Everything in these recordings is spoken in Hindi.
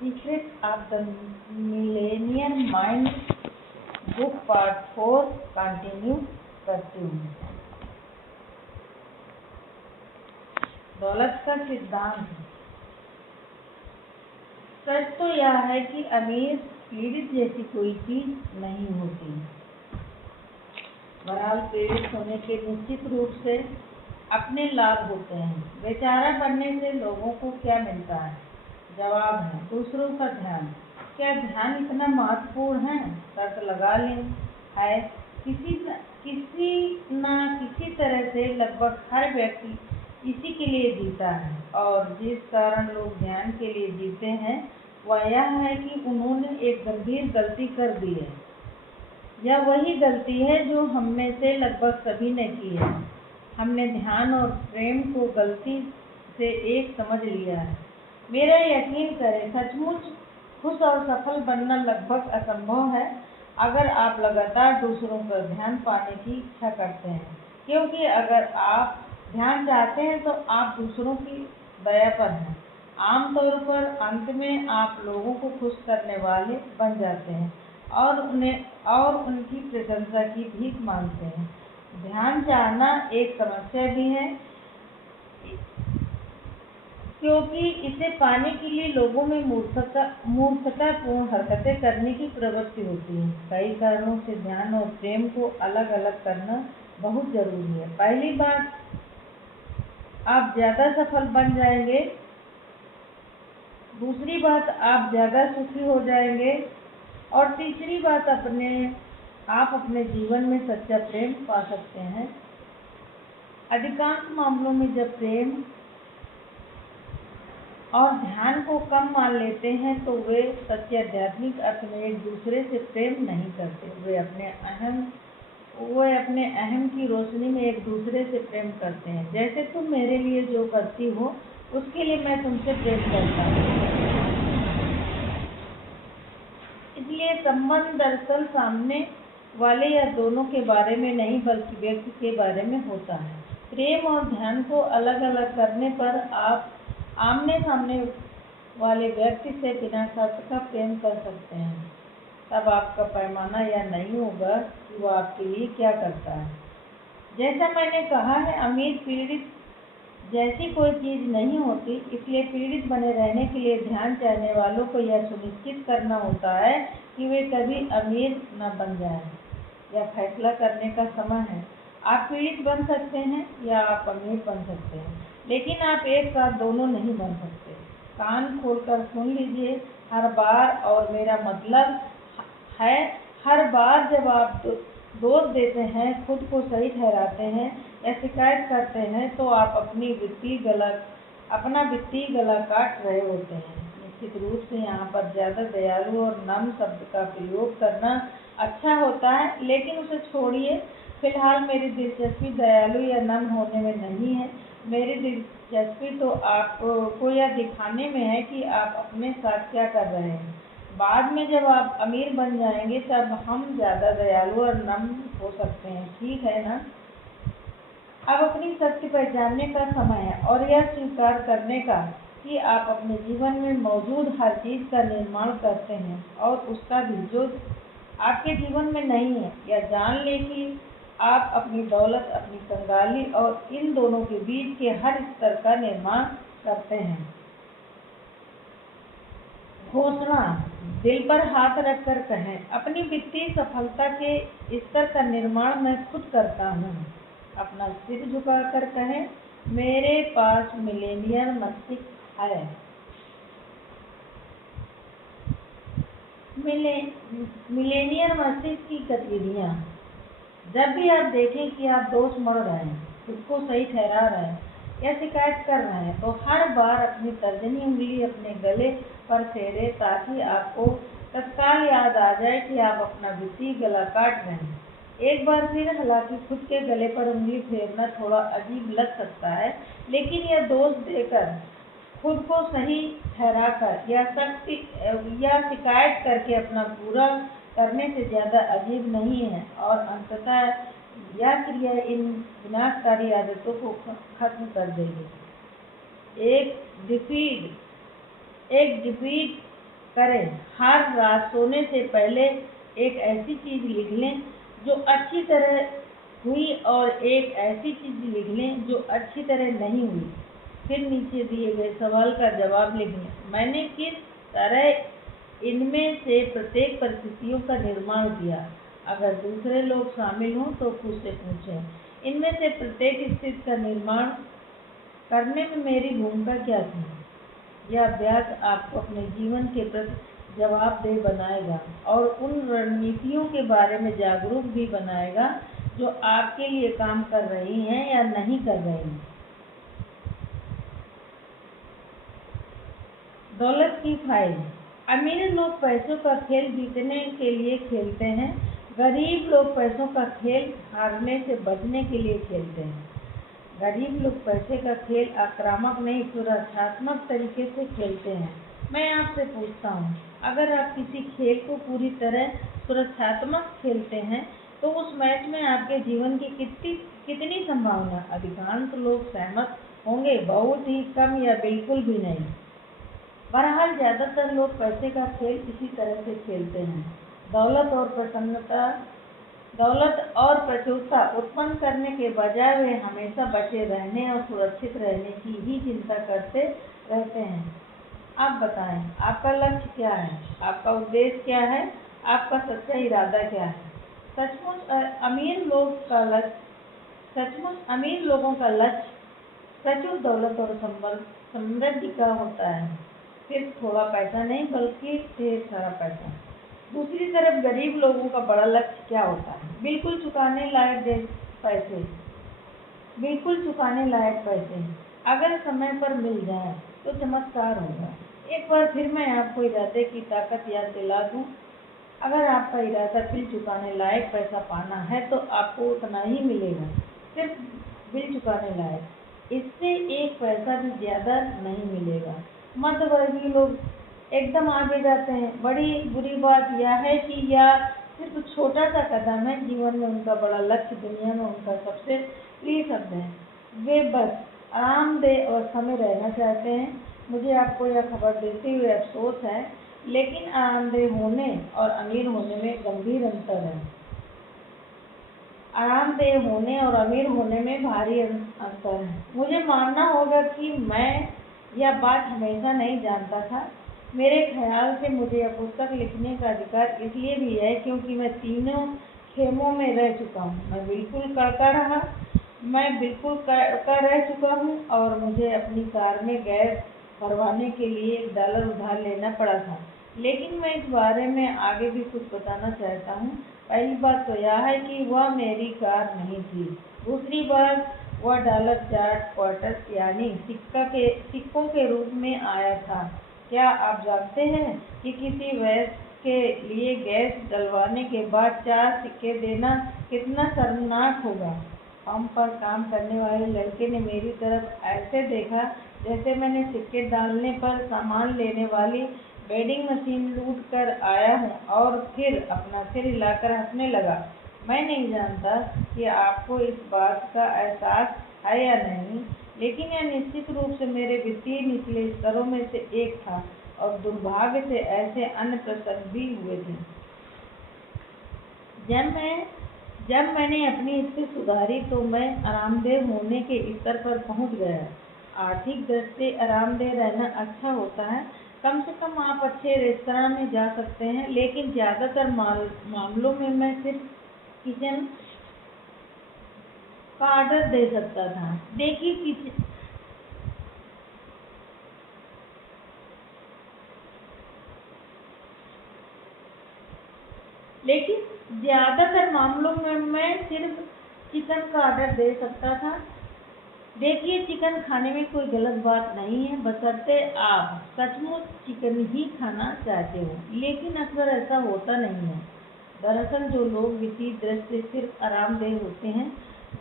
Secret of the millennium mind book part 4 continue करती हूँ। दौलत का सिद्धांत। सच तो यह है कि अमीर पीड़ित जैसी कोई चीज नहीं होती। बहरहाल पीड़ित होने के निश्चित रूप से अपने लाभ होते हैं। बेचारा बनने से लोगों को क्या मिलता है? जवाब है दूसरों का ध्यान। क्या ध्यान इतना महत्वपूर्ण है? तर्क लगा लें है किसी न किसी तरह से लगभग हर व्यक्ति इसी के लिए जीता है, और जिस कारण लोग ध्यान के लिए जीते हैं वह यह है कि उन्होंने एक गंभीर गलती कर दी है। यह वही गलती है जो हम में से लगभग सभी ने की है। हमने ध्यान और प्रेम को गलती से एक समझ लिया है। मेरा यकीन करें, सचमुच खुश और सफल बनना लगभग असंभव है अगर आप लगातार दूसरों का ध्यान पाने की इच्छा करते हैं, क्योंकि अगर आप ध्यान चाहते हैं तो आप दूसरों की दया पर हैं। आमतौर पर अंत में आप लोगों को खुश करने वाले बन जाते हैं और उनकी प्रशंसा की भीख मांगते हैं। ध्यान चाहना एक समस्या भी है, क्योंकि इसे पाने के लिए लोगों में मूर्खतापूर्ण हरकतें करने की प्रवृत्ति होती है। कई कारणों से ध्यान और प्रेम को अलग अलग करना बहुत जरूरी है। पहली बात, आप ज्यादा सफल बन जाएंगे। दूसरी बात, आप ज्यादा सुखी हो जाएंगे। और तीसरी बात, आप अपने जीवन में सच्चा प्रेम पा सकते हैं। अधिकांश मामलों में जब प्रेम और ध्यान को कम मान लेते हैं तो वे सच्चे आध्यात्मिक अर्थ में एक दूसरे से प्रेम नहीं करते। वे अपने अहम की रोशनी में एक दूसरे से प्रेम करते हैं। जैसे तुम मेरे लिए जो करती हो उसके लिए मैं तुमसे प्रेम करता हूँ। इसलिए संबंध दरअसल सामने वाले या दोनों के बारे में नहीं बल्कि व्यक्ति के बारे में होता है। प्रेम और ध्यान को अलग अलग करने पर आप आमने सामने वाले व्यक्ति से बिना शर्त का प्रेम कर सकते हैं। तब आपका पैमाना यह नहीं होगा कि वह आपके लिए क्या करता है। जैसा मैंने कहा है, अमीर पीड़ित जैसी कोई चीज नहीं होती। इसलिए पीड़ित बने रहने के लिए ध्यान चाहने वालों को यह सुनिश्चित करना होता है कि वे कभी अमीर न बन जाएं। यह फैसला करने का समय है। आप पीड़ित बन सकते हैं या आप अमीर बन सकते हैं, लेकिन आप एक साथ दोनों नहीं बन सकते। कान खोलकर सुन लीजिए। हर बार, और मेरा मतलब है हर बार जब आप दोष देते हैं, खुद को सही ठहराते हैं या शिकायत करते हैं, तो आप अपना वित्तीय गला काट रहे होते हैं। निश्चित रूप से यहाँ पर ज्यादा दयालु और नम्र शब्द का प्रयोग करना अच्छा होता है, लेकिन उसे छोड़िए। फिलहाल मेरी दिलचस्पी दयालु या नम्र होने में नहीं है। मेरी दिलचस्पी तो आपको यह दिखाने में है कि आप अपने साथ क्या कर रहे हैं। बाद में जब आप अमीर बन जाएंगे तब हम ज्यादा दयालु और नम्र हो सकते हैं, ठीक है ना? अब अपनी सत्य पहचानने का समय है और यह स्वीकार करने का कि आप अपने जीवन में मौजूद हर चीज का निर्माण करते हैं, और उसका भी जो आपके जीवन में नहीं है। यह जान लें कि आप अपनी दौलत, अपनी कंगाली और इन दोनों के बीच के हर स्तर का निर्माण करते हैं। घोषणा। दिल पर हाथ रखकर कहें, अपनी वित्तीय सफलता के स्तर का निर्माण मैं खुद करता हूँ। अपना सिर झुकाकर कहें, मेरे पास मिलेनियर मस्तिष्क है। मिलेनियर मस्तिष्क की गतिविधियाँ। जब भी आप देखें कि आप दोष मढ़ रहे हैं, खुद को सही ठहरा रहे हैं या शिकायत कर रहे हैं, तो हर बार अपनी तर्जनी उंगली अपने गले पर फेरे, ताकि आपको तत्काल याद आ जाए कि आप अपना वित्तीय गला काट रहे हैं। एक बार फिर, हालांकि खुद के गले पर उंगली फेरना थोड़ा अजीब लग सकता है, लेकिन यह दोष देकर, खुद को सही ठहराकर या शिकायत करके अपना पूरा करने से ज्यादा अजीब नहीं है। और अंततः यह क्रिया इन विनाशकारी आदतों को खत्म कर देगी। एक डिफीट करें। हर रात सोने से पहले एक ऐसी चीज़ लिख लें जो अच्छी तरह हुई और एक ऐसी चीज़ लिख लें जो अच्छी तरह नहीं हुई। फिर नीचे दिए गए सवाल का जवाब लिख लें। मैंने किस तरह इनमें से प्रत्येक परिस्थितियों का निर्माण किया? अगर दूसरे लोग शामिल हों तो खुद से पूछें, इनमें से प्रत्येक स्थिति का निर्माण करने में मेरी भूमिका क्या थी? यह अभ्यास आपको अपने जीवन के प्रति जवाबदेह बनाएगा और उन रणनीतियों के बारे में जागरूक भी बनाएगा जो आपके लिए काम कर रही हैं या नहीं कर रही हैं। दौलत की फाइल। अमीर लोग पैसों का खेल जीतने के लिए खेलते हैं। गरीब लोग पैसों का खेल हारने से बचने के लिए खेलते हैं। गरीब लोग पैसे का खेल आक्रामक नहीं सुरक्षात्मक तरीके से खेलते हैं। मैं आपसे पूछता हूँ, अगर आप किसी खेल को पूरी तरह सुरक्षात्मक खेलते हैं तो उस मैच में आपके जीवन की कितनी संभावना? अधिकांश लोग सहमत होंगे, बहुत ही कम या बिल्कुल भी नहीं। बहरहाल ज़्यादातर लोग पैसे का खेल इसी तरह से खेलते हैं। दौलत और प्रचुरता उत्पन्न करने के बजाय वे हमेशा बचे रहने और सुरक्षित रहने की ही चिंता करते रहते हैं। आप बताएं, आपका लक्ष्य क्या है? आपका उद्देश्य क्या है? आपका सच्चा इरादा क्या है? सचमुच अमीर लोगों का लक्ष्य प्रचुर दौलत और समृद्धि का होता है। सिर्फ थोड़ा पैसा नहीं, बल्कि ढेर सारा पैसा। दूसरी तरफ गरीब लोगों का बड़ा लक्ष्य क्या होता है? बिल्कुल चुकाने लायक पैसे। अगर समय पर मिल जाए तो चमत्कार होगा। एक बार फिर मैं आपको इरादे की ताकत याद दिला दूं। अगर आपका इरादा बिल चुकाने लायक पैसा पाना है तो आपको उतना ही मिलेगा, सिर्फ बिल चुकाने लायक। इससे एक पैसा भी ज़्यादा नहीं मिलेगा। मध्यवर्गीय लोग एकदम आगे जाते हैं। बड़ी बुरी बात यह है कि यह सिर्फ छोटा सा कदम है। जीवन में उनका बड़ा लक्ष्य दुनिया में उनका सबसे प्रिय शब्द है। वे बस आरामदेह अवस्था में रहना चाहते हैं। मुझे आपको यह खबर देते हुए अफसोस है, लेकिन आरामदेह होने और अमीर होने में गंभीर अंतर है। आरामदेह होने और अमीर होने में भारी अंतर है। मुझे मानना होगा कि मैं यह बात हमेशा नहीं जानता था। मेरे ख्याल से मुझे यह पुस्तक लिखने का अधिकार इसलिए भी है क्योंकि मैं तीनों खेमों में रह चुका हूँ। मैं बिल्कुल कड़का रह चुका हूँ और मुझे अपनी कार में गैस भरवाने के लिए $1 उधार लेना पड़ा था। लेकिन मैं इस बारे में आगे भी कुछ बताना चाहता हूँ। पहली बात तो यह है कि वह मेरी कार नहीं थी। दूसरी बात, वह $4 क्वार्टर यानी सिक्कों के रूप में आया था। क्या आप जानते हैं कि किसी वयस्क के लिए गैस डलवाने के बाद 4 सिक्के देना कितना शर्मनाक होगा? पंप पर काम करने वाले लड़के ने मेरी तरफ ऐसे देखा जैसे मैंने सिक्के डालने पर सामान लेने वाली वेंडिंग मशीन लूट कर आया हूँ और फिर अपना सिर हिलाकर हंसने लगा। मैं नहीं जानता कि आपको इस बात का एहसास है या नहीं, लेकिन यह निश्चित रूप से मेरे वित्तीय निचले स्तरों में से एक था और दुर्भाग्य से ऐसे अन्य प्रसंग भी हुए थे। जब मैंने अपनी स्थिति सुधारी तो मैं आरामदेह होने के स्तर पर पहुंच गया। आर्थिक दृष्टि से आरामदेह रहना अच्छा होता है। कम से कम आप अच्छे रेस्तरां में जा सकते हैं, लेकिन ज़्यादातर मामलों में मैं सिर्फ किचन का ऑर्डर दे सकता था। देखिए, चिकन खाने में कोई गलत बात नहीं है, बशर्ते आप सचमुच चिकन ही खाना चाहते हो, लेकिन अक्सर ऐसा होता नहीं है। दरअसल जो लोग वित्तीय दृष्टि से सिर्फ आरामदेह होते हैं,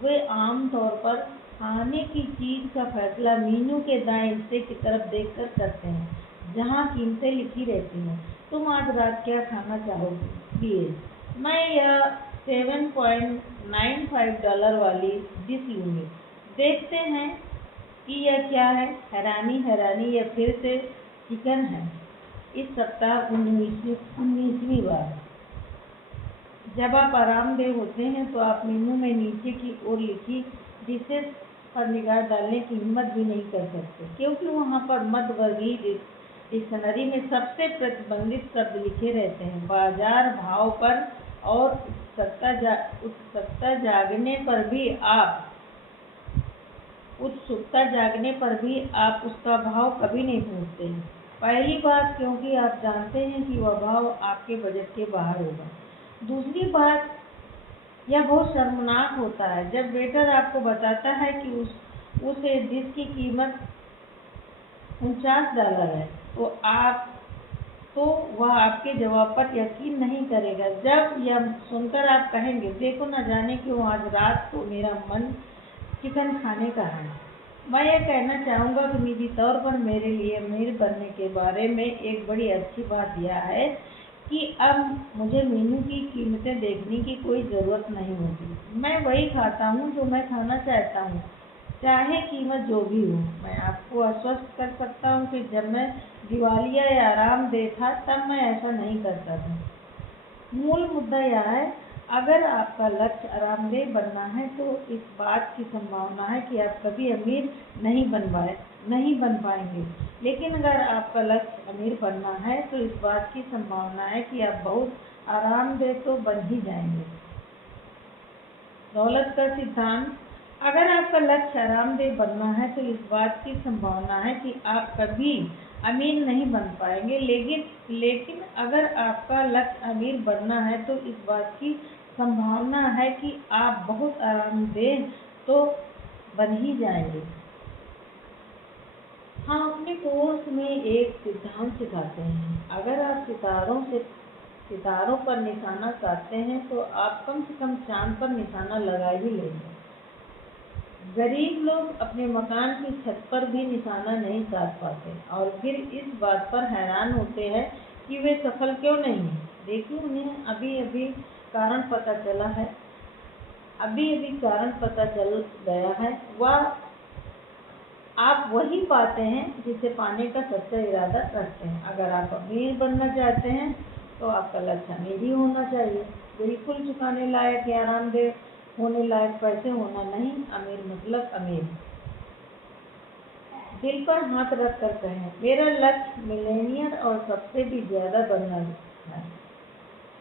वे आम तौर पर खाने की चीज़ का फैसला मीनू के दाएं हिस्से की तरफ देखकर करते हैं, जहां कीमतें लिखी रहती हैं। तुम आज रात क्या खाना चाहोगे? मैं यह $7.95 वाली डिश लूँगी। देखते हैं कि यह क्या है। हैरानी, यह फिर से चिकन है। इस सप्ताह 19वीं बार। जब आप आरामदेह होते हैं तो आप मेनू में नीचे की ओर लिखी डिशेज पर निगाह डालने की हिम्मत भी नहीं कर सकते, क्योंकि वहाँ पर मध्यवर्गीय डिक्शनरी में सबसे प्रतिबंधित शब्द लिखे रहते हैं। बाजार भाव पर और उत्सुकता जागने पर भी आप उसका भाव कभी नहीं पूछते हैं। पहली बात, क्योंकि आप जानते हैं कि वह भाव आपके बजट के बाहर होगा। दूसरी बात, यह बहुत शर्मनाक होता है जब वेटर आपको बताता है कि उसे जिसकी कीमत $49 है, तो वह आपके जवाब पर यकीन नहीं करेगा। जब यह सुनकर आप कहेंगे, देखो न जाने क्यों आज रात को मेरा मन चिकन खाने का है। मैं यह कहना चाहूँगा कि निजी तौर पर मेरे लिए अमीर बनने के बारे में एक बड़ी अच्छी बात यह है कि अब मुझे मेनू की कीमतें देखने की कोई ज़रूरत नहीं होती। मैं वही खाता हूँ जो मैं खाना चाहता हूँ, चाहे कीमत जो भी हो। मैं आपको आश्वस्त कर सकता हूँ कि जब मैं दिवालिया या आरामदेह था तब मैं ऐसा नहीं करता था। मूल मुद्दा यह है, अगर आपका लक्ष्य आरामदेह बनना है तो इस बात की संभावना है कि आप कभी अमीर नहीं बन पाएंगे। लेकिन अगर आपका लक्ष्य अमीर बनना है तो इस बात की संभावना है कि आप बहुत आरामदेह तो बन ही जाएंगे। दौलत का सिद्धांत। अगर आपका लक्ष्य आरामदेह बनना है तो इस बात की संभावना है कि आप कभी अमीर नहीं बन पाएंगे। लेकिन अगर आपका लक्ष्य अमीर बनना है तो इस बात की संभावना है कि आप बहुत आरामदेह तो बन ही जाएंगे। हम अपने कोर्स में एक सिद्धांत सिखाते हैं। अगर आप सितारों पर निशाना साधते हैं तो आप कम से कम चांद पर निशाना लगा ही लेंगे। गरीब लोग अपने मकान की छत पर भी निशाना नहीं साध पाते और फिर इस बात पर हैरान होते हैं कि वे सफल क्यों नहीं हैं। देखिए, उन्हें अभी-अभी कारण पता चल गया है। आप वही पाते हैं जिसे पाने का सच्चा इरादा रखते हैं। अगर आप अमीर बनना चाहते हैं तो आपका लक्ष्य अमीर ही होना चाहिए। बिल्कुल चुकाने लायक या आरामदेह होने लायक पैसे होना नहीं। अमीर मतलब अमीर। दिल पर हाथ रख कर कहें, मेरा लक्ष्य मिलेनियर और सबसे भी ज्यादा बनना है।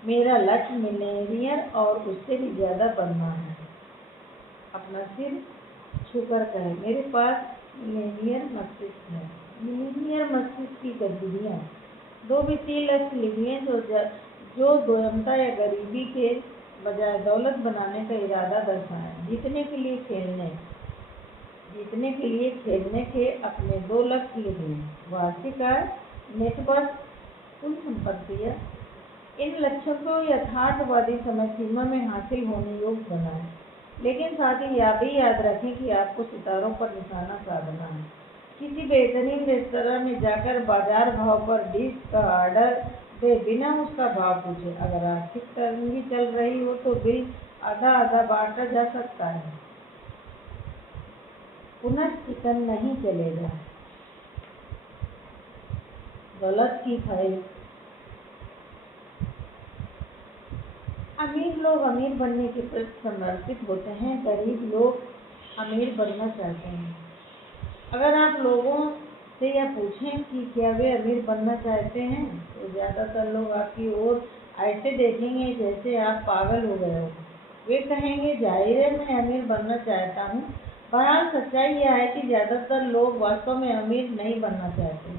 मेरा लक्ष्य मिलेनियर और उससे भी ज्यादा बनना है। अपना सिर छूकर कहें, मेरे पास मिलेनियर मस्तिष्क है। मिलेनियर मस्तिष्क की गतिविधियाँ। 2 वित्तीय लक्ष्य लिखिए जो दोयमता या गरीबी के बजाय दौलत बनाने का इरादा दर्शाएं। जीतने के लिए खेलने के अपने 2 लक्ष्य लिखें। वार्षिक आय, नेटवर्थ, कुल संपत्तियाँ। इन लक्ष्यों को यथार्थवादी समय सीमा में हासिल होने योग्य बनाएं। लेकिन साथ ही यह भी याद रखें कि आपको सितारों पर निशाना साधना है। किसी बेहतरीन रेस्तरां में जाकर बाजार भाव पर डिश का ऑर्डर दे बिना उसका भाव पूछे। अगर आर्थिक तंगी चल रही हो तो बिल आधा-आधा बांटा जा सकता है। पुनः चिकन नहीं चलेगा। दौलत की फाइल। अमीर लोग अमीर बनने के प्रति समर्पित होते हैं। गरीब लोग अमीर बनना चाहते हैं। अगर आप लोगों से यह पूछें कि क्या वे अमीर बनना चाहते हैं तो ज़्यादातर लोग आपकी ओर ऐसे देखेंगे जैसे आप पागल हो गए हो। वे कहेंगे, जाहिर है मैं अमीर बनना चाहता हूँ। बहरहाल सच्चाई यह है कि ज़्यादातर लोग वास्तव में अमीर नहीं बनना चाहते।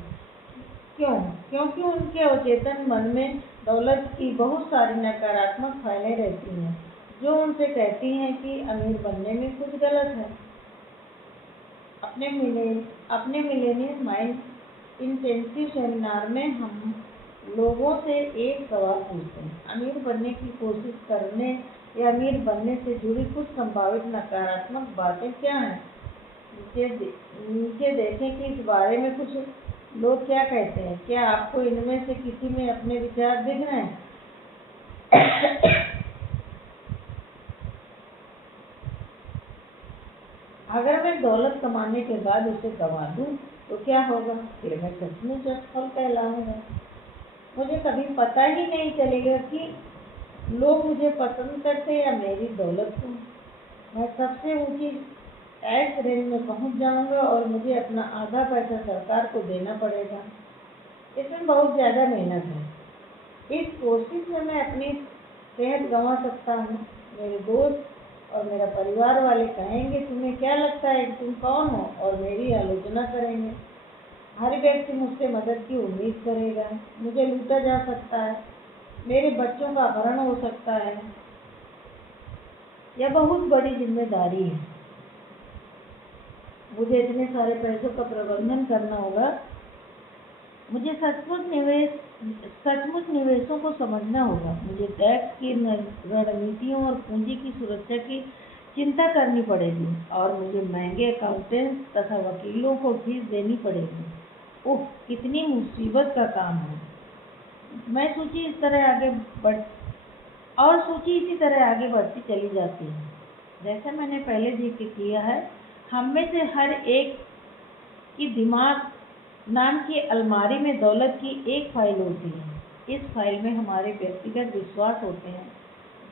क्यों? क्योंकि उनके अवचेतन मन में दौलत की बहुत सारी नकारात्मक फाइलें रहती हैं जो उनसे कहती हैं कि अमीर बनने में कुछ गलत है। अपने मिलेनियम माइंड इंटेंसिव सेमिनार में हम लोगों से एक सवाल पूछते हैं, अमीर बनने की कोशिश करने या अमीर बनने से जुड़ी कुछ संभावित नकारात्मक बातें क्या हैं। नीचे देखें कि इस बारे में कुछ लोग क्या कहते हैं। क्या आपको इनमें से किसी में अपने विचार दिख रहे हैं? अगर मैं दौलत कमाने के बाद उसे गंवा दूं तो क्या होगा? फिर मैं सचमुच असफल कहलाऊंगा। मुझे कभी पता ही नहीं चलेगा कि लोग मुझे पसंद करते या मेरी दौलत को। मैं सबसे ऊंची टैक्स रेंज में पहुंच जाऊंगा और मुझे अपना आधा पैसा सरकार को देना पड़ेगा। इसमें बहुत ज़्यादा मेहनत है। इस कोशिश में मैं अपनी सेहत गंवा सकता हूँ। मेरे दोस्त और मेरा परिवार वाले कहेंगे तुम्हें क्या लगता है कि तुम कौन हो, और मेरी आलोचना करेंगे। हर व्यक्ति मुझसे मदद की उम्मीद करेगा। मुझे लूटा जा सकता है, मेरे बच्चों का अपहरण हो सकता है। यह बहुत बड़ी जिम्मेदारी है। मुझे इतने सारे पैसों का प्रबंधन करना होगा। मुझे सचमुच निवेशों को समझना होगा। मुझे टैक्स की रणनीतियों और पूंजी की सुरक्षा की चिंता करनी पड़ेगी, और मुझे महंगे अकाउंटेंट्स तथा वकीलों को फीस देनी पड़ेगी। ओह, कितनी मुसीबत का काम है। सूची इसी तरह आगे बढ़ती चली जाती है। जैसा मैंने पहले जिक्र किया है, हम में से हर एक की दिमाग नाम की अलमारी में दौलत की एक फाइल होती है। इस फाइल में हमारे व्यक्तिगत विश्वास होते हैं,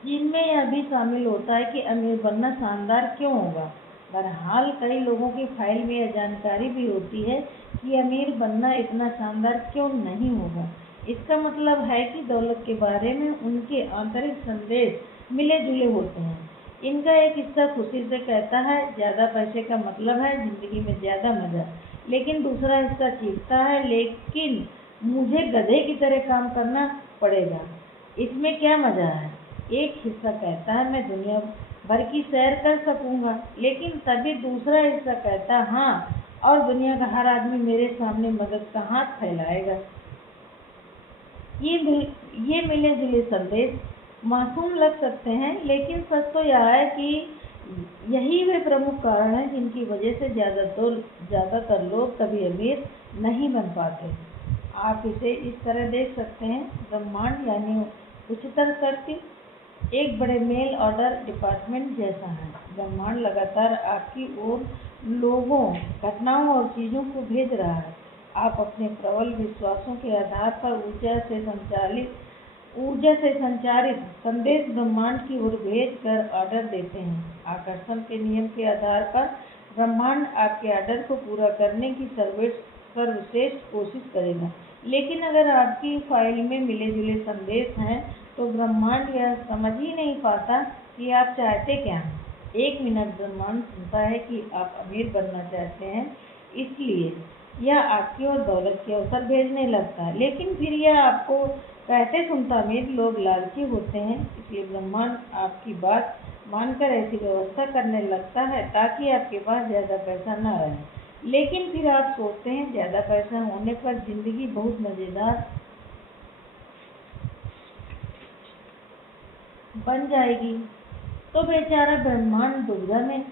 जिनमें यह भी शामिल होता है कि अमीर बनना शानदार क्यों होगा। बहरहाल कई लोगों की फाइल में यह जानकारी भी होती है कि अमीर बनना इतना शानदार क्यों नहीं होगा। इसका मतलब है कि दौलत के बारे में उनके आंतरिक संदेश मिले जुले होते हैं। इनका एक हिस्सा खुशी से कहता है ज़्यादा पैसे का मतलब है ज़िंदगी में ज़्यादा मज़ा, लेकिन दूसरा हिस्सा चीखता है लेकिन मुझे गधे की तरह काम करना पड़ेगा, इसमें क्या मज़ा है। एक हिस्सा कहता है मैं दुनिया भर की सैर कर सकूंगा, लेकिन तभी दूसरा हिस्सा कहता है हाँ, और दुनिया का हर आदमी मेरे सामने मदद का हाथ फैलाएगा। ये मिले जुले संदेश मासूम लग सकते हैं, लेकिन सच तो यह है कि यही वे प्रमुख कारण हैं जिनकी वजह से ज़्यादातर लोग कभी अमीर नहीं बन पाते। आप इसे इस तरह देख सकते हैं, ब्रह्मांड यानी उच्चतर शक्ति एक बड़े मेल ऑर्डर डिपार्टमेंट जैसा है। ब्रह्मांड लगातार आपकी ओर लोगों, घटनाओं और चीज़ों को भेज रहा है। आप अपने प्रबल विश्वासों के आधार पर ऊर्जा से संचारित संदेश ब्रह्मांड की ओर भेज कर ऑर्डर देते हैं। आकर्षण के नियम के आधार पर ब्रह्मांड आपके ऑर्डर को पूरा करने की सर्वश्रेष्ठ कोशिश करेगा। लेकिन अगर आपकी फाइल में मिले जुले संदेश हैं, तो ब्रह्मांड यह समझ ही नहीं पाता कि आप चाहते क्या हैं। एक मिनट ब्रह्मांड सुनता है कि आप अमीर बनना चाहते हैं, इसलिए यह आपकी ओर दौलत के अवसर भेजने लगता है। लेकिन फिर यह आपको कहते सुनता अमीर लोग लालची होते हैं, इसलिए ब्रह्मांड आपकी बात मानकर ऐसी व्यवस्था करने लगता है ताकि आपके पास ज़्यादा पैसा न रहे। लेकिन फिर आप सोचते हैं ज़्यादा पैसा होने पर जिंदगी बहुत मज़ेदार बन जाएगी, तो बेचारा ब्रह्मांड दुविधा में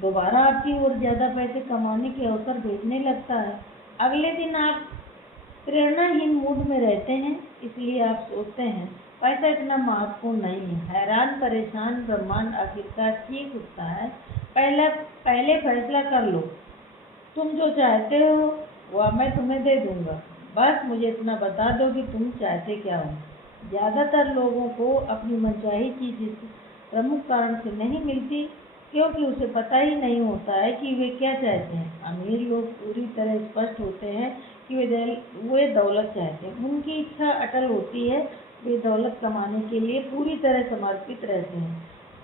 दोबारा आपकी ओर ज़्यादा पैसे कमाने के अवसर भेजने लगता है। अगले दिन आप प्रेरणाहीन मूड में रहते हैं, इसलिए आप सोचते हैं पैसा इतना महत्वपूर्ण नहीं है। हैरान परेशान ब्रह्मांड आखिरकार चीख उठता है, पहले फैसला कर लो, तुम जो चाहते हो वह मैं तुम्हें दे दूंगा, बस मुझे इतना बता दो कि तुम चाहते क्या हो। ज़्यादातर लोगों को अपनी मनचाही चीज़ इस प्रमुख कारण से नहीं मिलती क्योंकि उसे पता ही नहीं होता है कि वे क्या चाहते हैं। अमीर लोग पूरी तरह स्पष्ट होते हैं कि वे दौलत चाहते हैं। उनकी इच्छा अटल होती है, वे दौलत कमाने के लिए पूरी तरह समर्पित रहते हैं।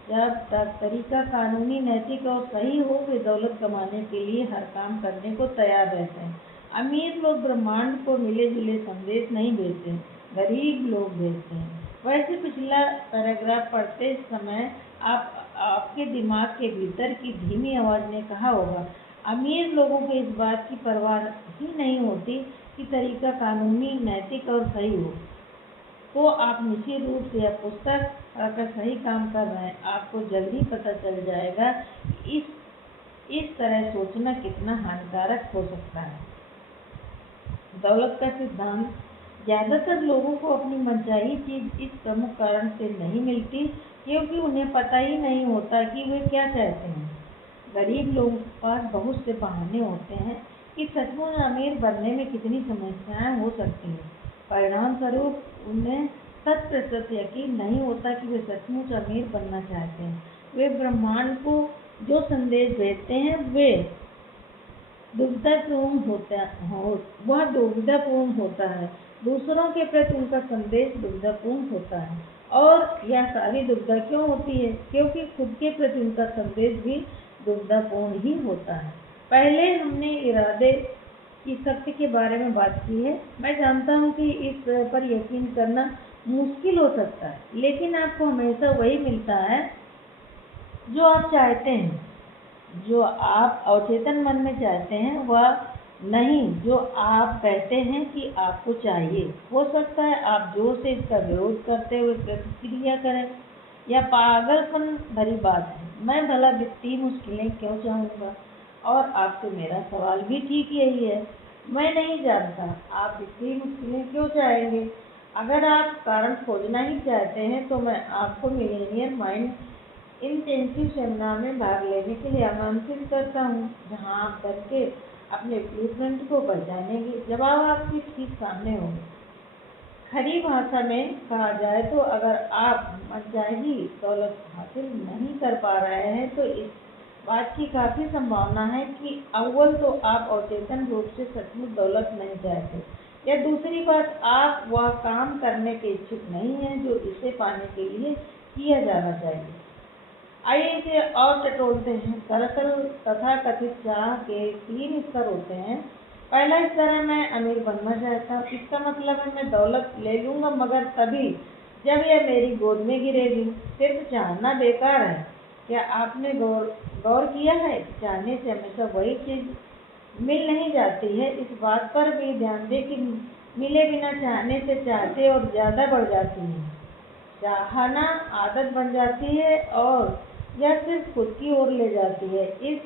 जब तक तरीका कानूनी, नैतिक और सही हो, वे दौलत कमाने के लिए हर काम करने को तैयार रहते हैं। अमीर लोग ब्रह्मांड को मिले जुले संदेश नहीं भेजते, गरीब लोग भेजते हैं। वैसे पिछला पैराग्राफ पढ़ते समय आपके दिमाग के भीतर की धीमी आवाज़ ने कहा होगा, अमीर लोगों को इस बात की परवाह ही नहीं होती कि तरीका कानूनी, नैतिक और सही हो, तो आप निश्चित रूप से यह पुस्तक पढ़कर सही काम कर रहे हैं। आपको जल्द ही पता चल जाएगा कि इस तरह सोचना कितना हानिकारक हो सकता है। दौलत का सिद्धांत ज़्यादातर लोगों को अपनी मनचाही चीज़ इस प्रमुख कारण से नहीं मिलती क्योंकि उन्हें पता ही नहीं होता कि वे क्या चाहते हैं। गरीब लोगों के पास बहुत से बहाने होते हैं कि सचमुच अमीर बनने में कितनी समस्याएं हो सकती हैं। परिणाम स्वरूप उन्हें 100% यकीन नहीं होता कि वे सचमुच अमीर बनना चाहते हैं। वे ब्रह्मांड को जो संदेश भेजते हैं वह दुविधापूर्ण होता है। दूसरों के प्रति उनका संदेश दुविधापूर्ण होता है। और यह सारी दुविधा क्यों होती है? क्योंकि खुद के प्रति उनका संदेश भी दुविधापूर्ण ही होता है। पहले हमने इरादे की शक्ति के बारे में बात की है। मैं जानता हूँ कि इस पर यकीन करना मुश्किल हो सकता है, लेकिन आपको हमेशा वही मिलता है जो आप चाहते हैं। जो आप अवचेतन मन में चाहते हैं वह नहीं जो आप कहते हैं कि आपको चाहिए। हो सकता है आप जोर से इसका विरोध करते हुए प्रतिक्रिया करें, यह पागलपन भरी बात है। मैं भला वित्तीय मुश्किलें क्यों चाहूँगा? और आपसे मेरा सवाल भी ठीक यही है। मैं नहीं जानता आप वित्तीय मुश्किलें क्यों चाहेंगे। अगर आप कारण खोजना ही चाहते हैं तो मैं आपको मिलेनियर माइंड इंटेंसिव सेमिनार में भाग लेने के लिए आमंत्रित करता हूँ, जहाँ आप डर के अपने ब्लूप्रिंट को पहचानेंगे। जवाब आपके ठीक सामने होगा। खरी भाषा में कहा जाए तो अगर आप मनचाही दौलत हासिल नहीं कर पा रहे हैं तो इस बात की काफ़ी संभावना है कि अव्वल तो आप अवचेतन रूप से सचमुच दौलत नहीं चाहते, या दूसरी बात आप वह काम करने के इच्छुक नहीं हैं जो इसे पाने के लिए किया जाना चाहिए। आइए इसे और टटोलते हैं। दरअसल तथाकथित चाह के 3 स्तर होते हैं। पहला स्तर है मैं अमीर बनना चाहता हूँ। इसका मतलब है मैं दौलत ले लूँगा मगर तभी जब यह मेरी गोद में गिरेगी। सिर्फ चाहना बेकार है। क्या आपने गौर किया है कि चाहने से हमेशा वही चीज़ मिल नहीं जाती है? इस बात पर भी ध्यान दें कि मिले बिना चाहने से चाहते और ज़्यादा बढ़ जाती है। चाहना आदत बन जाती है और यह सिर्फ खुद की ओर ले जाती है। इस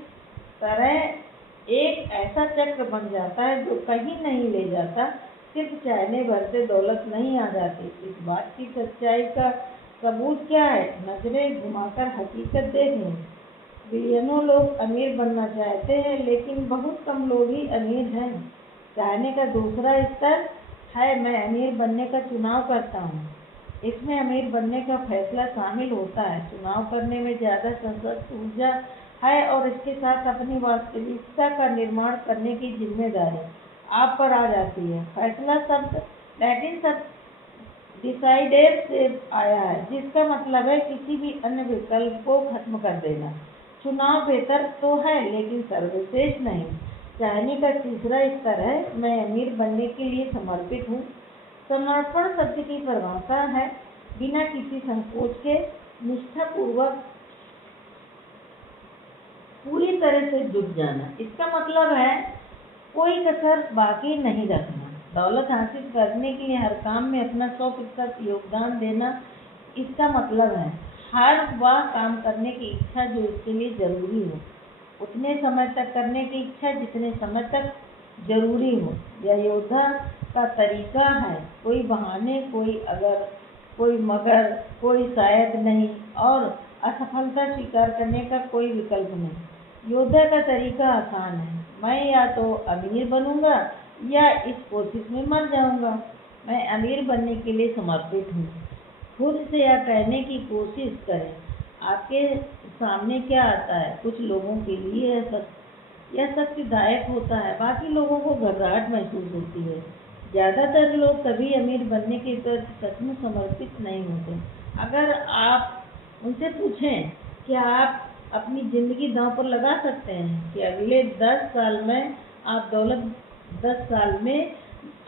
तरह एक ऐसा चक्र बन जाता है जो कहीं नहीं ले जाता। सिर्फ चाहने भर से दौलत नहीं आ जाती। इस बात की सच्चाई का सबूत क्या है? नजरें घुमाकर हकीकत देखें। बिलियनों लोग अमीर बनना चाहते हैं, लेकिन बहुत कम लोग ही अमीर हैं। चाहने का दूसरा स्तर है मैं अमीर बनने का चुनाव करता हूँ। इसमें अमीर बनने का फैसला शामिल होता है। चुनाव करने में ज़्यादा सशक्त ऊर्जा है और इसके साथ अपनी वास्तविकता का निर्माण करने की जिम्मेदारी आप पर आ जाती है। फैसला शब्द लैटिन शब्द डिसाइडेर से आया है, जिसका मतलब है किसी भी अन्य विकल्प को खत्म कर देना। चुनाव बेहतर तो है लेकिन सर्वश्रेष्ठ नहीं। चाहने का तीसरा स्तर है मैं अमीर बनने के लिए समर्पित हूँ। समर्पण शब्द की परिभाषा है बिना किसी संकोच के निष्ठापूर्वक पूरी तरह से जुट जाना। इसका मतलब है कोई कसर बाकी नहीं रखना। दौलत हासिल करने के लिए हर काम में अपना 100% योगदान देना। इसका मतलब है हर वह काम करने की इच्छा जो इसके लिए जरूरी हो, उतने समय तक करने की इच्छा जितने समय तक जरूरी हो। यह योद्धा का तरीका है। कोई बहाने, कोई अगर, कोई मगर, कोई शायद नहीं और असफलता स्वीकार करने का कोई विकल्प नहीं। योद्धा का तरीका आसान है। मैं या तो अमीर बनूंगा या इस कोशिश में मर जाऊंगा। मैं अमीर बनने के लिए समर्पित हूँ। खुद से यह कहने की कोशिश करें। आपके सामने क्या आता है? कुछ लोगों के लिए यह शक्तिदायक होता है, बाकी लोगों को घबराहट महसूस होती है। ज़्यादातर लोग कभी अमीर बनने के प्रति सचमुच समर्पित नहीं होते। अगर आप उनसे पूछें क्या आप अपनी ज़िंदगी दांव पर लगा सकते हैं कि अगले 10 साल में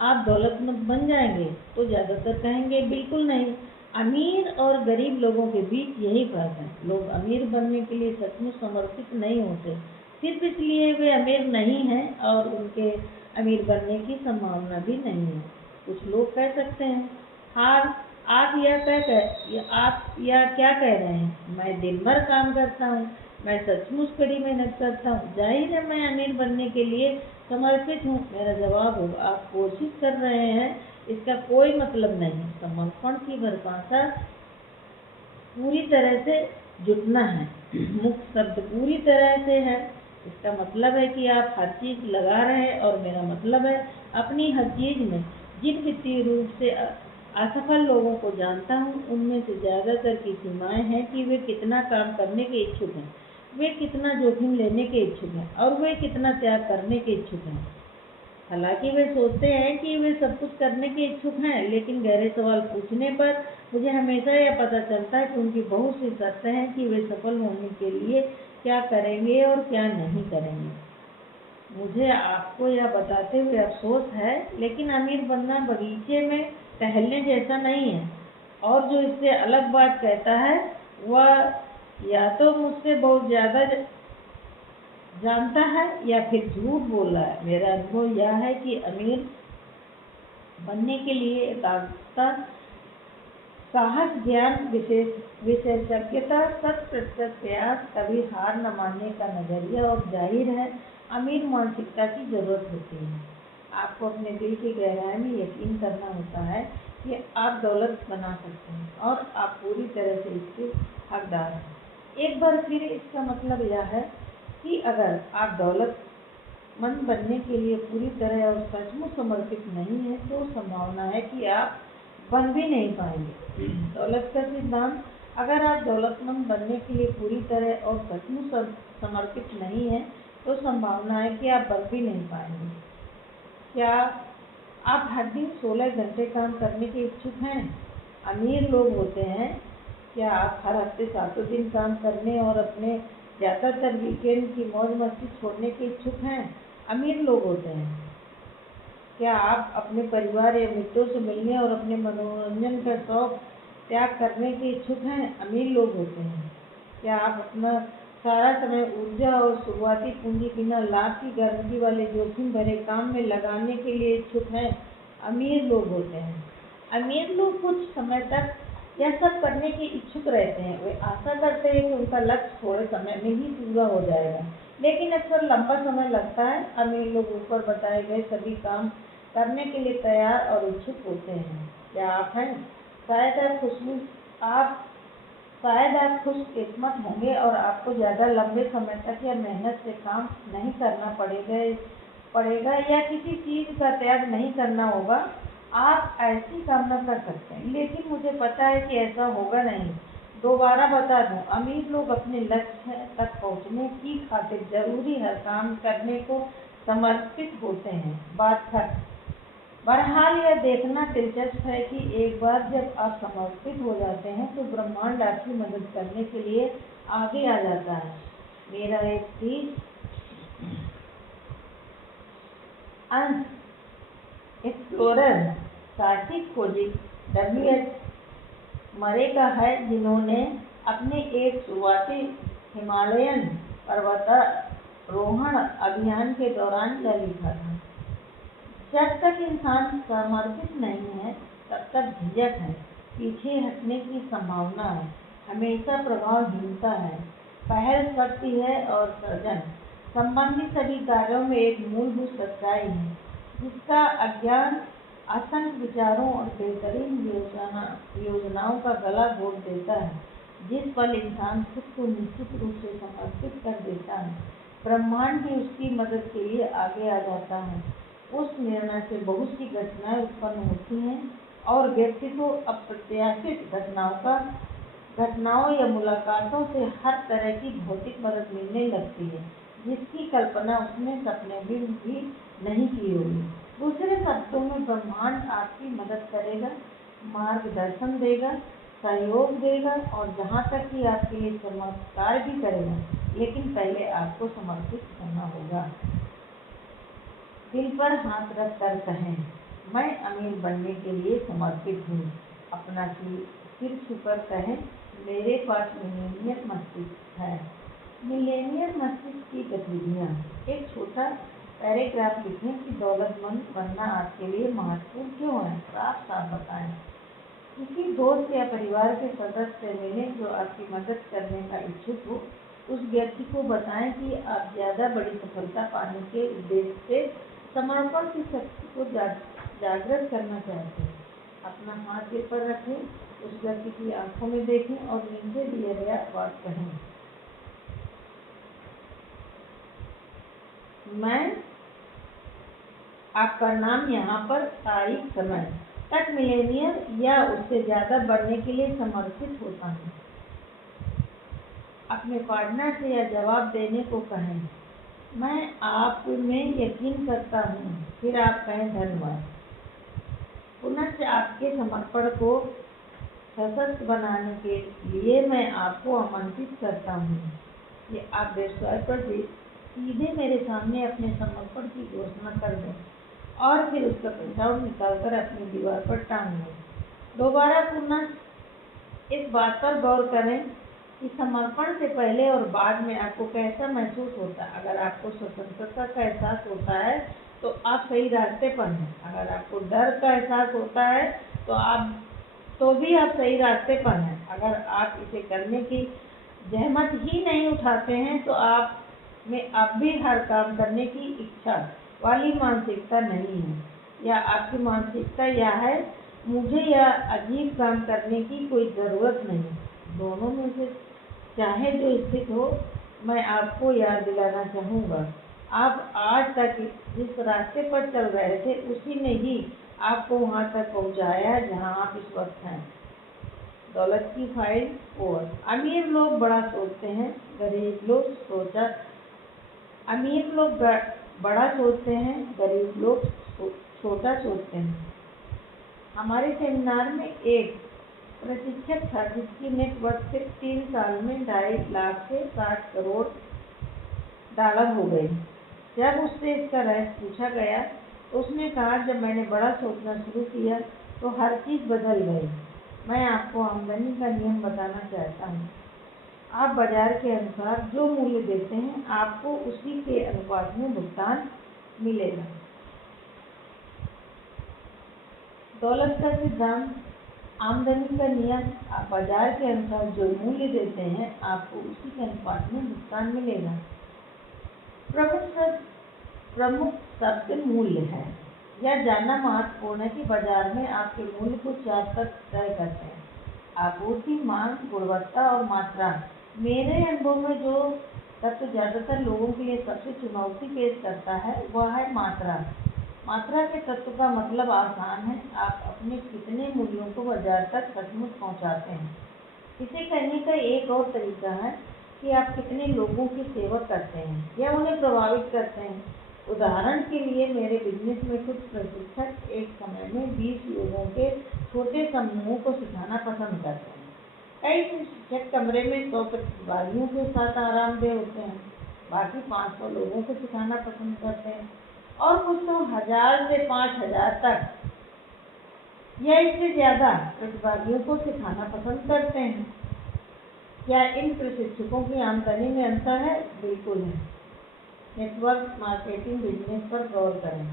आप दौलतमंद बन जाएंगे, तो ज़्यादातर कहेंगे बिल्कुल नहीं। अमीर और गरीब लोगों के बीच यही फर्क है। लोग अमीर बनने के लिए सचमुच समर्पित नहीं होते, सिर्फ इसलिए वे अमीर नहीं हैं और उनके अमीर बनने की संभावना भी नहीं है। कुछ लोग कह सकते हैं हाँ आप यह क्या कह रहे हैं? मैं दिन भर काम करता हूँ, मैं सचमुच कड़ी मेहनत करता हूँ, जाहिर है मैं अमीर बनने के लिए समर्पित हूँ। मेरा जवाब होगा आप कोशिश कर रहे हैं, इसका कोई मतलब नहीं। समर्पण की परिभाषा पूरी तरह से जुटना है। मुख्य शब्द पूरी तरह से है। इसका मतलब है कि आप हर चीज़ लगा रहे हैं और मेरा मतलब है अपनी हर चीज़ में जिन वित्तीय रूप से असफल लोगों को जानता हूँ, उनमें से ज़्यादातर की सीमाएं हैं कि वे कितना काम करने के इच्छुक हैं, वे कितना जोखिम लेने के इच्छुक हैं और वे कितना त्याग करने के इच्छुक हैं। हालांकि वे सोचते हैं कि वे सब कुछ करने के इच्छुक हैं, लेकिन गहरे सवाल पूछने पर मुझे हमेशा यह पता चलता है कि उनकी बहुत सी शर्तें हैं कि वे सफल होने के लिए क्या करेंगे और क्या नहीं करेंगे। मुझे आपको यह बताते हुए अफसोस है, लेकिन अमीर बनना बगीचे में टहलने जैसा नहीं है, और जो इससे अलग बात कहता है वह या तो मुझसे बहुत ज़्यादा जानता है या फिर झूठ बोल रहा है। मेरा अनुभव यह है कि अमीर बनने के लिए एकाग्रता, साहस, ज्ञान, विशेषज्ञता, 100% प्रयास, कभी हार न मानने का नजरिया और जाहिर है अमीर मानसिकता की जरूरत होती है। आपको अपने दिल की गहराई में यकीन करना होता है कि आप दौलत बना सकते हैं और आप पूरी तरह से इसके हकदार हैं। एक बार फिर इसका मतलब यह है कि अगर आप दौलतमंद बनने के लिए पूरी तरह और सचमुच समर्पित नहीं है, तो संभावना है कि आप बन भी नहीं पाएंगे। दौलत का सिद्धांत: अगर आप दौलतमंद बनने के लिए पूरी तरह और सचमुच समर्पित नहीं है, तो संभावना है कि आप बन भी नहीं पाएंगे। क्या आप हर दिन 16 घंटे काम करने के इच्छुक हैं? अमीर लोग होते हैं। क्या आप हर हफ्ते 7 दिन काम करने और अपने ज़्यादातर वीकेंड की मौज मस्ती छोड़ने के इच्छुक हैं? अमीर लोग होते हैं। क्या आप अपने परिवार या मित्रों से मिलने और अपने मनोरंजन का शौक त्याग करने के इच्छुक हैं? अमीर लोग होते हैं। क्या आप अपना सारा समय ऊर्जा और शुरुआती पूंजी बिना लाभ की गारंटी वाले जोखिम भरे काम में लगाने के लिए इच्छुक हैं? अमीर लोग होते हैं। अमीर लोग कुछ समय तक यह सब करने के इच्छुक रहते हैं। वे आशा करते हैं कि उनका लक्ष्य थोड़े समय में ही पूरा हो जाएगा, लेकिन अक्सर लंबा समय लगता है। अमीर लोग ऊपर बताए गए सभी काम करने के लिए तैयार और इच्छुक होते हैं। क्या आप हैं? शायद आप खुशकिस्मत होंगे और आपको ज़्यादा लंबे समय तक या मेहनत से काम नहीं करना पड़ेगा या किसी चीज़ का त्याग नहीं करना होगा। आप ऐसी कामना कर सकते हैं, लेकिन मुझे पता है कि ऐसा होगा नहीं। दोबारा बता दूं, अमीर लोग अपने लक्ष्य तक पहुंचने की खातिर जरूरी हर काम करने को समर्पित होते हैं। बात खत्म। बहरहाल यह देखना दिलचस्प है कि एक बार जब आप समर्पित हो जाते हैं, तो ब्रह्मांड आपकी मदद करने के लिए आगे आ जाता है। मेरा एक प्रिय अंश एक्सप्लोरर, साहसिक खोजी W.H. मरे का है, जिन्होंने अपने एक शुरुआती हिमालयन पर्वतारोहण अभियान के दौरान यह लिखा था: जब तक इंसान समर्पित नहीं है, तब तक झिझक है, पीछे हटने की संभावना है, हमेशा प्रभावहीनता है, पहल शक्ति है और सृजन संबंधी सभी कार्यों में एक मूलभूत सच्चाई है, जिसका अज्ञान असंख्य विचारों और बेहतरीन योजनाओं का गला घोट देता है। जिस पल इंसान खुद को निश्चित रूप से समर्पित कर देता है, ब्रह्मांड भी उसकी मदद के लिए आगे आ जाता है। उस निर्णय से बहुत सी घटनाएं उत्पन्न होती हैं और व्यक्ति को अप्रत्याशित घटनाओं या मुलाकातों से हर तरह की भौतिक मदद मिलने लगती है, जिसकी कल्पना उसने सपने में भी नहीं की होगी। दूसरे शब्दों में, ब्रह्मांड आपकी मदद करेगा, मार्गदर्शन देगा, सहयोग देगा और जहाँ तक कि आपके लिए चमत्कार भी करेगा, लेकिन पहले आपको समर्पित करना होगा। दिल पर हाथ रख कर कहें, मैं अमीर बनने के लिए समर्पित हूँ। अपना सिर छूकर कहें, मेरे पास मिलेनियर मस्तिष्क है। मिलेनियर मस्तिष्क की गतिविधियाँ: एक छोटा पैराग्राफ लिखें कि दौलतमंद बनना आपके लिए महत्वपूर्ण क्यों है, और आप साफ बताएं। किसी दोस्त या परिवार के सदस्य से मिलें जो आपकी मदद करने का इच्छुक हो। उस व्यक्ति को बताएं कि आप ज़्यादा बड़ी सफलता पाने के उद्देश्य से समर्पण की शक्ति को जागृत करना चाहते हैं। अपना हाथ सिर पर रखें, उस व्यक्ति की आंखों में देखें और नीचे दिए गए बात कहें: मैं आपका नाम यहाँ पर तारीख समय तक मिलेनियर या उससे ज़्यादा बढ़ने के लिए समर्पित होता है। अपने पार्टनर से यह जवाब देने को कहें, मैं आप में यकीन करता हूँ, फिर आप कहें धन्यवाद। पुनः आपके समर्पण को सशक्त बनाने के लिए मैं आपको आमंत्रित करता हूँ कि आप वेबसाइट पर सीधे मेरे सामने अपने समर्पण की घोषणा कर दें और फिर उसका प्रिंटआउट निकालकर अपनी दीवार पर टांग दें। दोबारा पुनः इस बात पर गौर करें कि समर्पण से पहले और बाद में आपको कैसा महसूस होता है। अगर आपको स्वतंत्रता का एहसास होता है तो आप सही रास्ते पर हैं। अगर आपको डर का एहसास होता है तो भी आप सही रास्ते पर हैं। अगर आप इसे करने की जहमत ही नहीं उठाते हैं तो आप में अब भी हर काम करने की इच्छा वाली मानसिकता नहीं है, या आपकी मानसिकता यह है मुझे यह अजीब काम करने की कोई ज़रूरत नहीं। दोनों में से चाहे जो स्थित हो, मैं आपको याद दिलाना चाहूँगा, आप आज तक जिस रास्ते पर चल रहे थे उसी ने ही आपको वहाँ तक पहुँचाया जहाँ आप इस वक्त हैं। दौलत की फाइल और अमीर लोग बड़ा सोचते हैं, गरीब लोग छोटा सोचते हैं। हमारे सेमिनार में एक प्रशिक्षक था जिसकी नेटवर्थ सिर्फ 3 साल में 2.5 लाख से 60 करोड़ डॉलर हो गई। जब उससे इसका रहस्य पूछा गया तो उसने कहा, जब मैंने बड़ा सोचना शुरू किया तो हर चीज़ बदल गई। मैं आपको आमदनी का नियम बताना चाहता हूँ। आप बाजार के अनुसार जो मूल्य देते हैं आपको उसी के अनुपात में भुगतान मिलेगा। दौलत का सिद्धांत, आमदनी का नियम, आप बाजार के अनुसार जो मूल्य देते हैं आपको उसी के अनुपात में भुगतान मिलेगा। प्रमुख शब्द मूल्य है। यह जानना महत्वपूर्ण है कि बाजार में आपके मूल्य को 4 तत्व तय करते हैं: आपूर्ति, मांग, गुणवत्ता और मात्रा। मेरे अनुभव में जो तत्व ज़्यादातर लोगों के लिए सबसे चुनौती पेश करता है वह है मात्रा। मात्रा के तत्व का मतलब आसान है, आप अपने कितने मूल्यों को बाजार तक सचमुच पहुंचाते हैं। इसे कहने का एक और तरीका है कि आप कितने लोगों की सेवा करते हैं या उन्हें प्रभावित करते हैं। उदाहरण के लिए, मेरे बिजनेस में कुछ प्रशिक्षक एक समय में 20 लोगों के छोटे समूहों को सिखाना पसंद करते हैं। कई प्रशिक्षक कमरे में 100 प्रतिभागियों के साथ आरामदेह होते हैं, बाकी 500 लोगों को सिखाना पसंद करते हैं, और कुछ तो 1000 से 5000 तक या इससे ज़्यादा प्रतिभागियों को सिखाना पसंद करते हैं। क्या इन प्रशिक्षकों की आमदनी में अंतर है? बिल्कुल है। नेटवर्क मार्केटिंग बिजनेस पर गौर करें।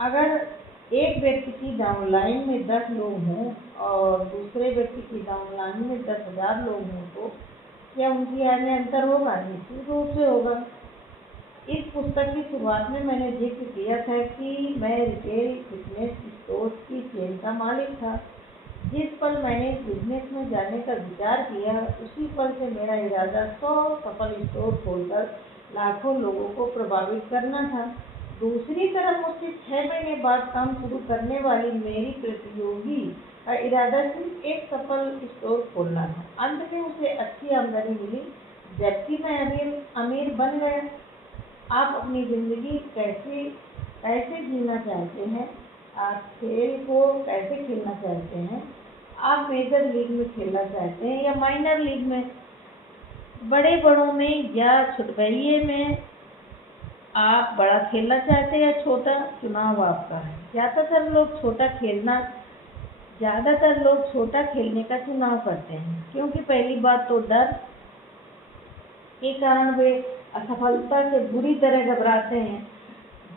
अगर एक व्यक्ति की डाउनलाइन में 10 लोग हों और दूसरे व्यक्ति की डाउनलाइन में 10,000 लोग हों तो क्या उनकी आय में अंतर होगा? निश्चित रूप से होगा। इस पुस्तक की शुरुआत में मैंने जिक्र किया था कि मैं रिटेल फिटनेस स्टोर्स की चेन का मालिक था। जिस पल मैंने इस बिजनेस में जाने का विचार किया, उसी पल से मेरा इरादा 100 सफल स्टोर खोलकर लाखों लोगों को प्रभावित करना था। दूसरी तरफ मुझसे 6 महीने बाद काम शुरू करने वाली मेरी प्रतियोगी का इरादा सिर्फ एक सफल स्टोर खोलना था। अंत में उसे अच्छी आमदनी मिली जबकि मैं अमीर बन गया। आप अपनी ज़िंदगी कैसे जीना चाहते हैं? आप खेल को कैसे खेलना चाहते हैं? आप मेजर लीग में खेलना चाहते हैं या माइनर लीग में? बड़ों में या छुटभइये में आप बड़ा खेलना चाहते हैं या छोटा? चुनाव आपका है। ज़्यादातर लोग छोटा खेलने का चुनाव करते हैं, क्योंकि पहली बात तो डर के कारण वे असफलता से बुरी तरह घबराते हैं,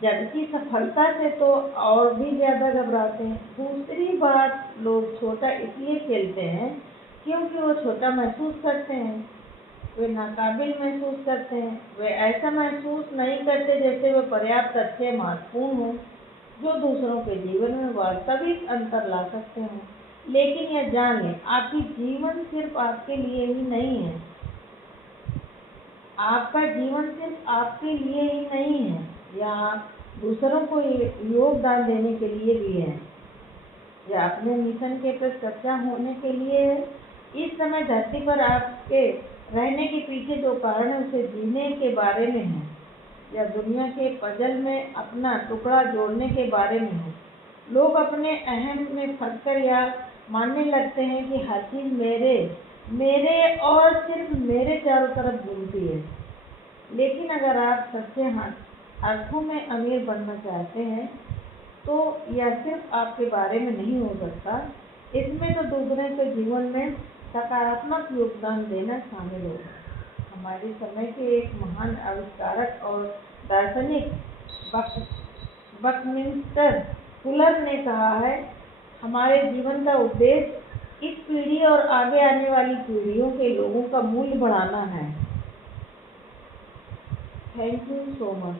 जबकि सफलता से तो और भी ज़्यादा घबराते हैं। दूसरी बात, लोग छोटा इसलिए खेलते हैं क्योंकि वो छोटा महसूस करते हैं, वे नाकाबिल महसूस करते हैं, वे ऐसा महसूस नहीं करते जैसे वे पर्याप्त अच्छे महत्वपूर्ण हों जो दूसरों के जीवन में वास्तविक अंतर ला सकते हों। लेकिन यह जान लें, आपकी जीवन सिर्फ आपके लिए ही नहीं है। आपका जीवन सिर्फ आपके लिए ही नहीं है, या दूसरों को योगदान देने के लिए भी है या अपने मिशन के प्रति सच्चा होने के लिए है। इस समय धरती पर आपके रहने के पीछे जो कारण है उसे जीने के बारे में है या दुनिया के पजल में अपना टुकड़ा जोड़ने के बारे में है। लोग अपने अहम में फंसकर या मानने लगते हैं कि हर चीज़ मेरे और सिर्फ मेरे चारों तरफ घूमती है। लेकिन अगर आप सच्चे अर्थों में अमीर बनना चाहते हैं तो यह सिर्फ आपके बारे में नहीं हो सकता, इसमें तो दूसरे के जीवन में सकारात्मक योगदान देना शामिल होगा। हमारे समय के एक महान आविष्कारक और दार्शनिक बकमिंस्टर फुलर ने कहा है, हमारे जीवन का उद्देश्य इस पीढ़ी और आगे आने वाली पीढ़ियों के लोगों का मूल्य बढ़ाना है। Thank you so much.